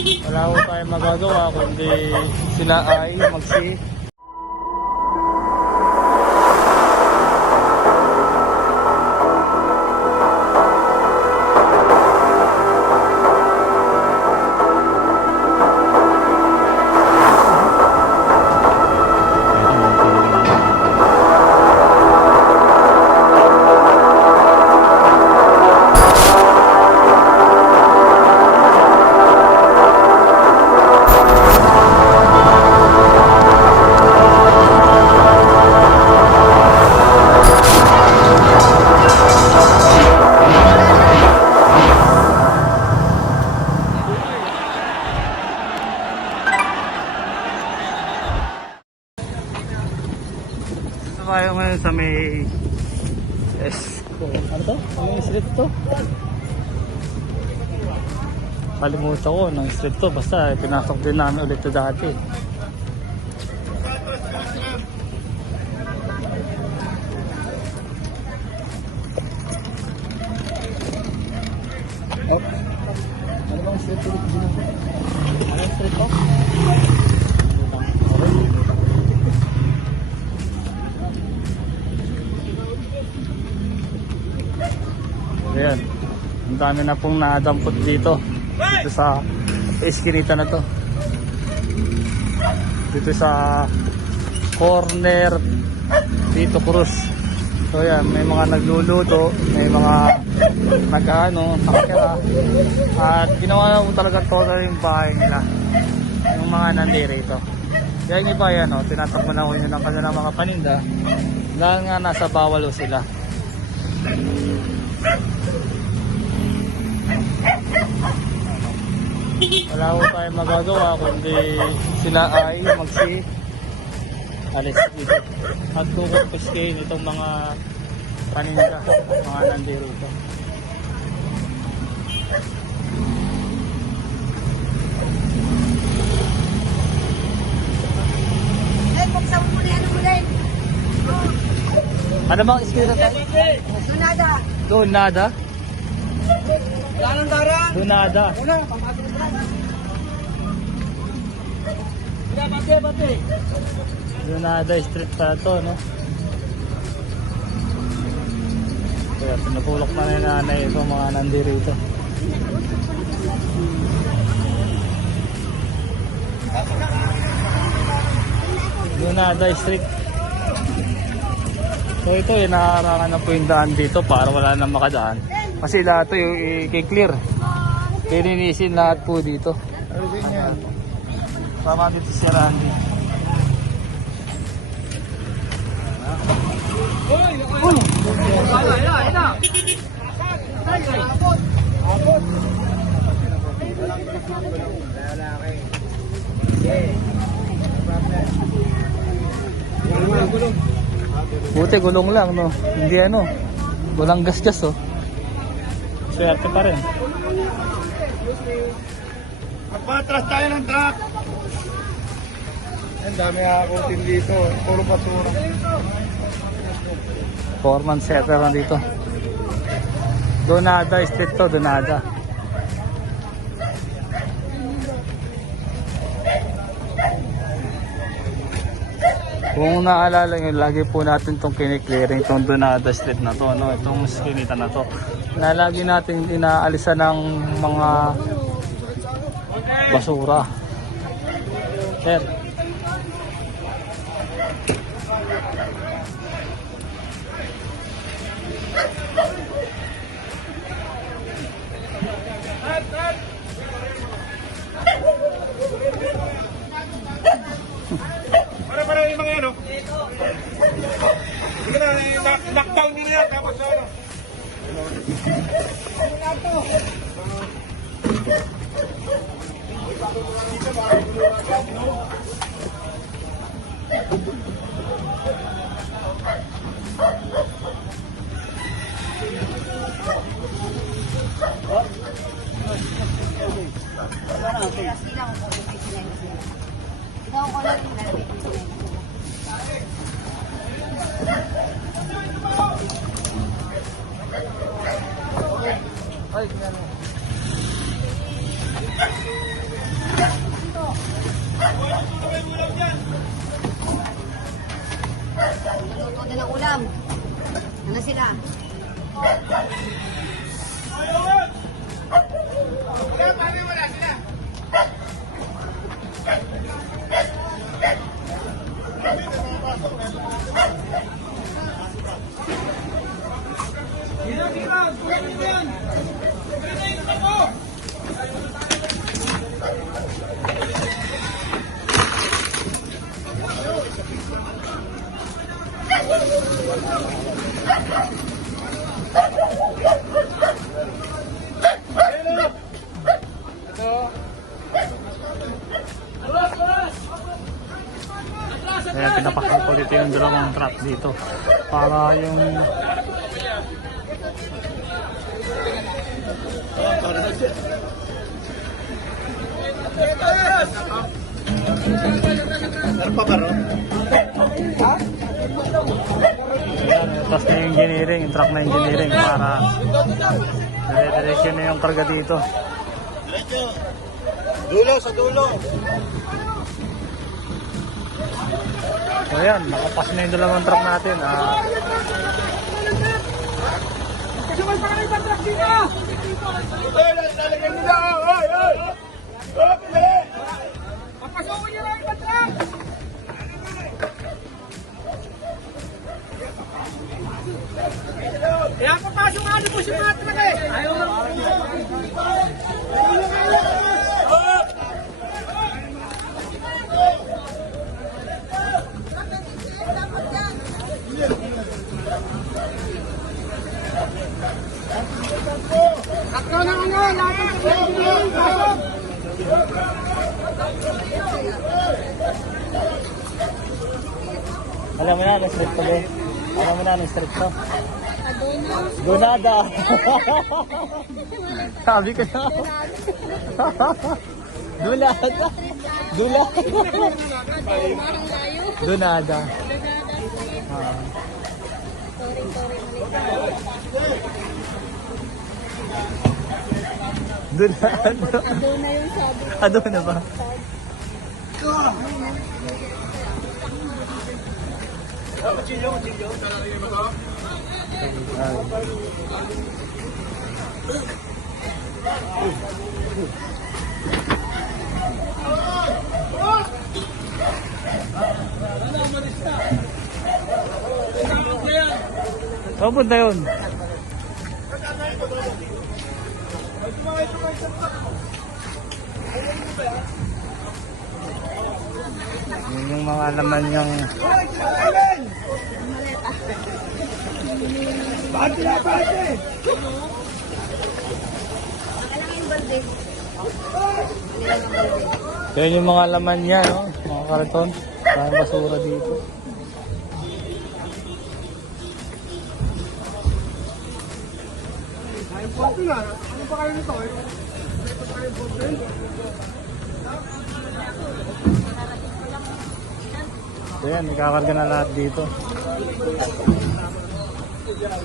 Wala ko tayong magagawa kundi sila ay magsi Kalimutan ko ng street to. Basta pinasok din namin ulit to dati. Oh. Ano bang street to? Ano street to? Ayan. Ang dami na pong nadampot dito. Dito sa eskinita na to. Dito sa corner dito Cruz. So yan, may mga nagluluto, may mga nag-ano, nakakira. At ginawa mo talaga total yung bahay nila. Yung mga nandirito. Yung iba yan, oh, tinatakbo na ko yun ng kanilang mga paninda. Dahil nga nasa bawal o sila. Wala ko tayong magagawa kundi sila ay magsi alis dito at kukumpiskain itong mga paninda mga mo din. ano bang iskira tayo? Wala nang dara. Donada Una, Donada street pa to no kaya pinapulok na ni nanay itong mga nandirito Donada Street. So ito, inaharangan na po yung daan dito para wala nang makadaan. Kasi lahat ito yung i-clear. Pininisin lahat po dito. Tama dito si Randy. Buti gulong lang no. Hindi ano. Walang gas-gas oh. Swerte pa rin. Magpatras tayo ng truck. Ang dami akutin dito. Puro basura. Foreman setter na dito. Donada street to, Donada. Kung naalala nyo, lagi po natin itong kiniklearing itong Donada Street na to, no? itong skinita na to. Na lagi natin inaalisan ng mga basura. Sir, Para para yung mga ano. Sige na, na- knockdown nila yan. Tapos ano. Ikaw Kaya pinapakita ko dito yung dalawang trap dito. Para yung Ano truck na engineering para dire-diretso na yung karga dito. Diretso. Dulo sa dulo. So ayan, nakapas na yung dalawang truck natin. Ah, Ay, lalagyan nila. Ay, ay. Oh. Ano po si Patra eh. Ayaw lang. Sakto na ano, lahat alam mo na, na-strip to be. Alam mo na, na-strip to. Donada. Sabi ko na. Donada. Donada. Donada. Ah. Donada. Ado na yung sabi. Ado na ba? Ay. Saan punta yun? Yun yung mga laman yung Bante na, balde. Yan yung mga laman niya, no? Mga karton. Parang basura dito. Ano pa kayo nito? So yan, ikakarga na lahat dito. Halo.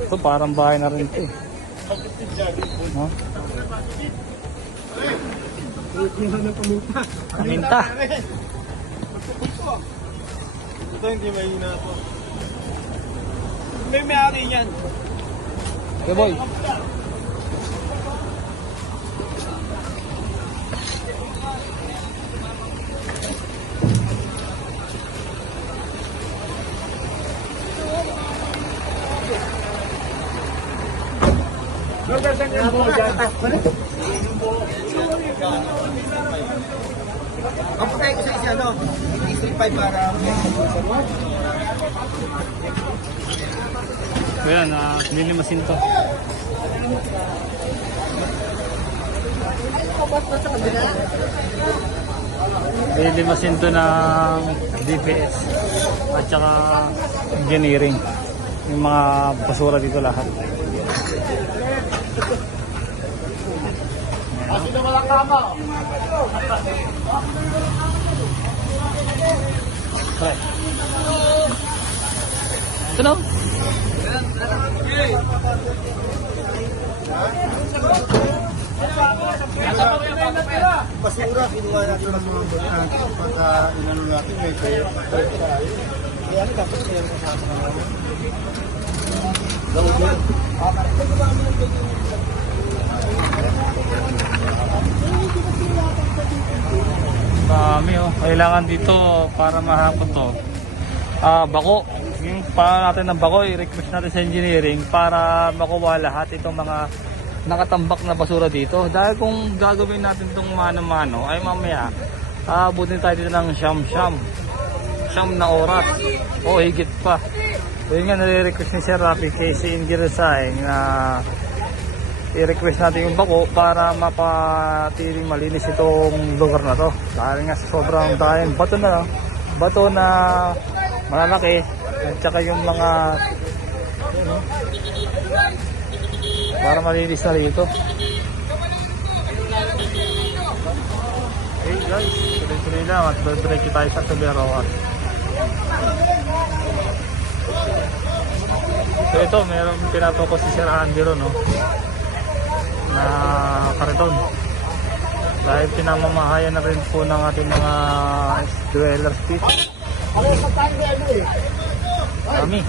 Ito parang bahay na rin ito eh. No? Paminta. Ito hindi mahina to. May may-ari niyan. Okay boy. Ang patay ko sa isa, no? District 5 para So yan, uh, nilimasin to. Lilimasin to ng DPS at saka engineering. Yung mga basura dito lahat. Sino walang kama? Ito na. Basura, kinuha natin ng mga bulan. Pagka inano natin, may kaya. Kaya ano dapat sila kasama naman? Dami oh. Kailangan dito para mahapon to. Ah, bako. Yung para natin ng bako, i-request natin sa engineering para makuha lahat itong mga nakatambak na basura dito. Dahil kung gagawin natin itong mano-mano, ay mamaya, aabutin tayo dito ng siyam-siyam. Siyam na oras. O higit pa. So yun nga, nare-request ni Sir Rafi kay si Ingrid Saing na i-request natin yung bako para mapatiling malinis itong lugar na to. Dahil nga sobrang dahil bato na, bato na malalaki at saka yung mga para malinis na rito. Okay guys, tuloy-tuloy lang at diretso tayo sa Tuberoa. So ito, meron pinapokos si Sir ron, no? na kariton. Dahil pinamamahayan na rin po ng ating mga dwellers dito. Ko? Kami.